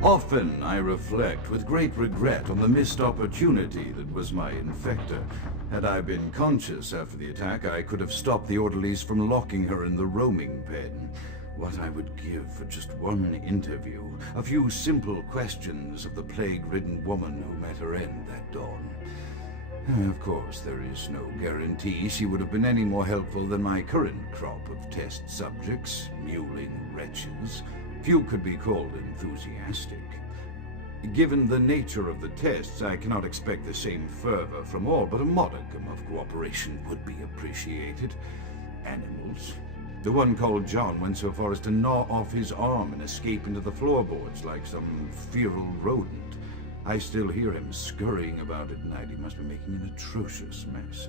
Often I reflect with great regret on the missed opportunity that was my infector. Had I been conscious after the attack, I could have stopped the orderlies from locking her in the roaming pen. What I would give for just one interview, a few simple questions of the plague-ridden woman who met her end that dawn. Of course, there is no guarantee she would have been any more helpful than my current crop of test subjects, mewling wretches. Few could be called enthusiastic. Given the nature of the tests, I cannot expect the same fervor from all, but a modicum of cooperation would be appreciated. Animals. The one called John went so far as to gnaw off his arm and escape into the floorboards like some feral rodent. I still hear him scurrying about at night. He must be making an atrocious mess.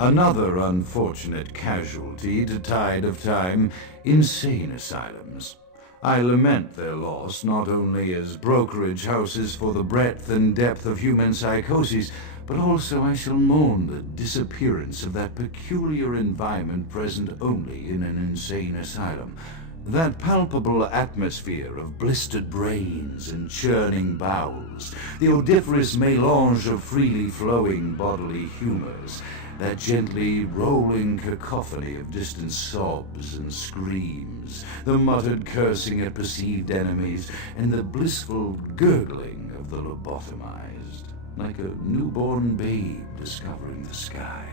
Another unfortunate casualty to tide of time, insane asylums. I lament their loss not only as brokerage houses for the breadth and depth of human psychoses, but also I shall mourn the disappearance of that peculiar environment present only in an insane asylum. That palpable atmosphere of blistered brains and churning bowels, the odoriferous melange of freely flowing bodily humors, that gently rolling cacophony of distant sobs and screams, the muttered cursing at perceived enemies, and the blissful gurgling of the lobotomized, like a newborn babe discovering the sky.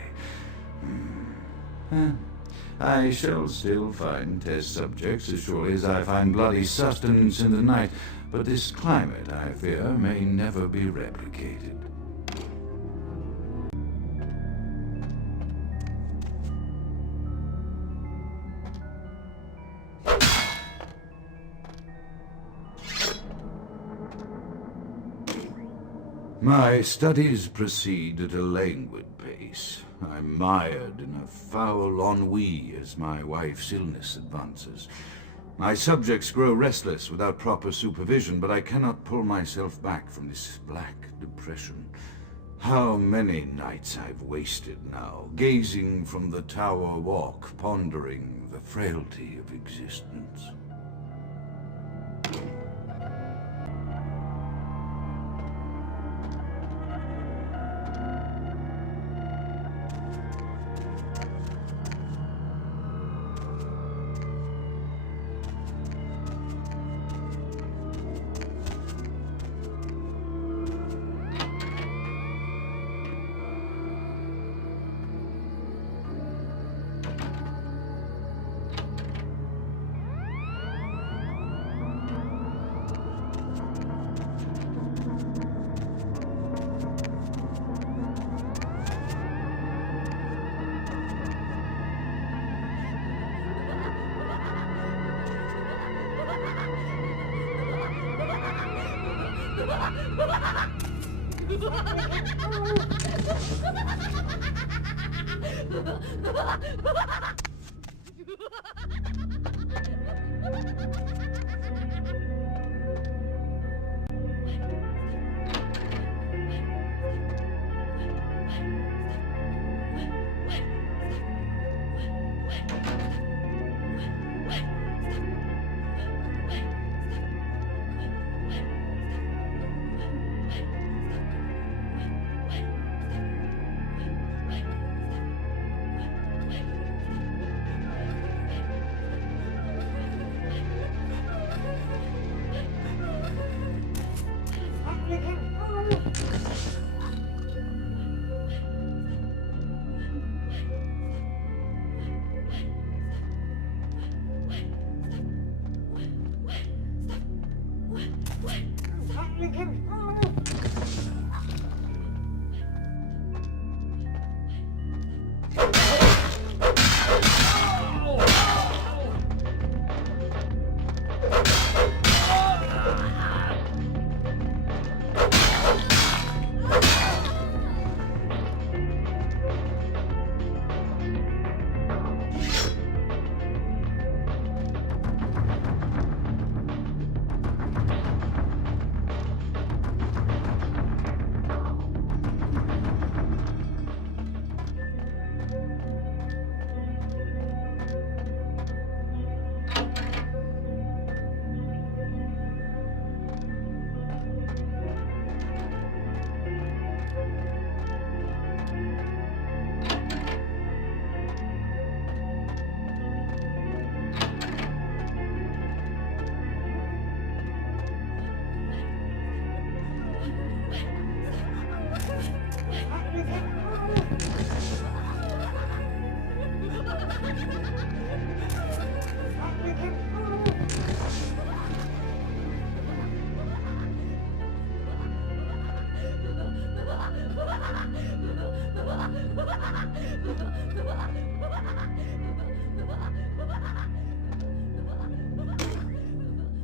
I shall still find test subjects as surely as I find bloody sustenance in the night, but this climate, I fear, may never be replicated. My studies proceed at a languid pace. I'm mired in a foul ennui as my wife's illness advances. My subjects grow restless without proper supervision, but I cannot pull myself back from this black depression. How many nights I've wasted now, gazing from the tower walk, pondering the frailty of existence.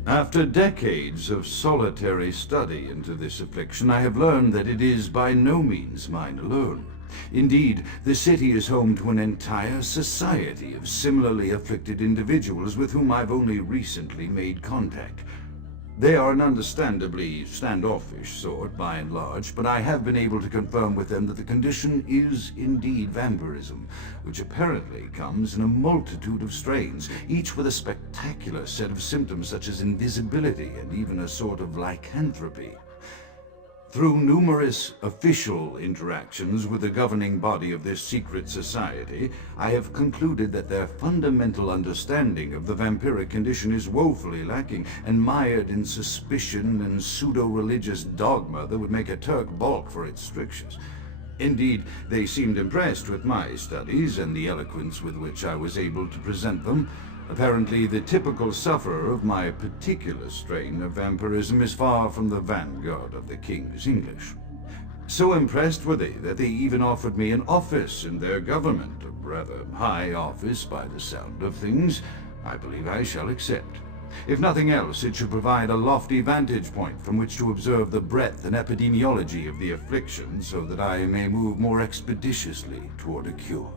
After decades of solitary study into this affliction, I have learned that it is by no means mine alone. Indeed, the city is home to an entire society of similarly afflicted individuals with whom I've only recently made contact. They are an understandably standoffish sort, by and large, but I have been able to confirm with them that the condition is indeed vampirism, which apparently comes in a multitude of strains, each with a spectacular set of symptoms such as invisibility and even a sort of lycanthropy. Through numerous official interactions with the governing body of this secret society, I have concluded that their fundamental understanding of the vampiric condition is woefully lacking and mired in suspicion and pseudo-religious dogma that would make a Turk balk for its strictures. Indeed, they seemed impressed with my studies and the eloquence with which I was able to present them. Apparently, the typical sufferer of my particular strain of vampirism is far from the vanguard of the King's English. So impressed were they that they even offered me an office in their government, a rather high office by the sound of things. I believe I shall accept. If nothing else, it should provide a lofty vantage point from which to observe the breadth and epidemiology of the affliction, so that I may move more expeditiously toward a cure.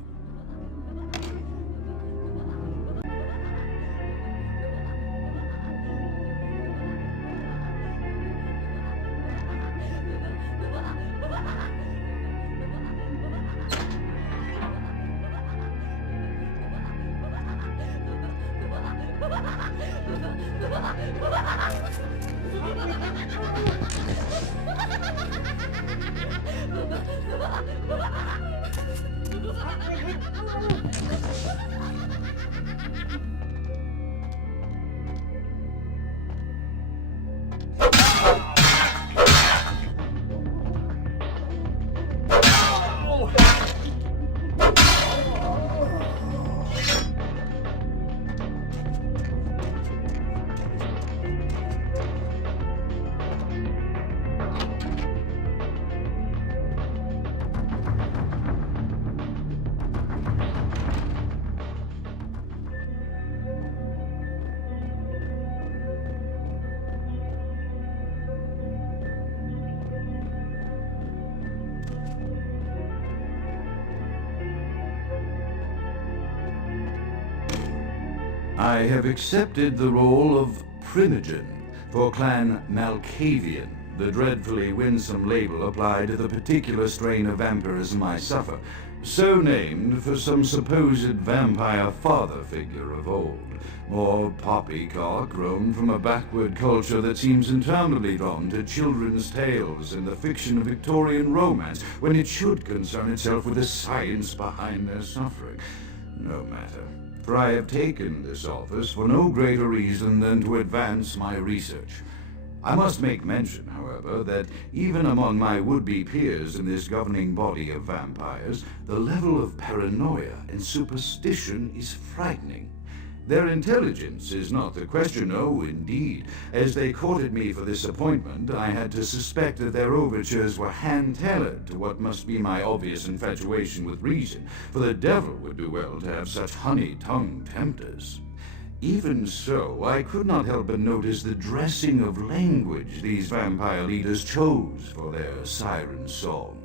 I have accepted the role of Primogen for Clan Malkavian, the dreadfully winsome label applied to the particular strain of vampirism I suffer, so named for some supposed vampire father figure of old, more poppycock grown from a backward culture that seems interminably drawn to children's tales and the fiction of Victorian romance, when it should concern itself with the science behind their suffering. No matter. For I have taken this office for no greater reason than to advance my research. I must make mention, however, that even among my would-be peers in this governing body of vampires, the level of paranoia and superstition is frightening. Their intelligence is not the question, no, indeed. As they courted me for this appointment, I had to suspect that their overtures were hand-tailored to what must be my obvious infatuation with reason, for the devil would do well to have such honey-tongued tempters. Even so, I could not help but notice the dressing of language these vampire leaders chose for their siren song.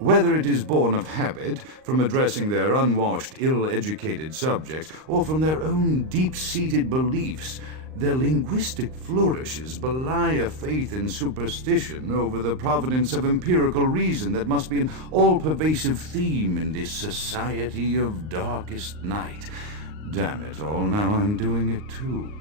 Whether it is born of habit, from addressing their unwashed, ill-educated subjects, or from their own deep-seated beliefs, their linguistic flourishes belie a faith in superstition over the providence of empirical reason that must be an all-pervasive theme in this society of darkest night. Damn it all, now I'm doing it too.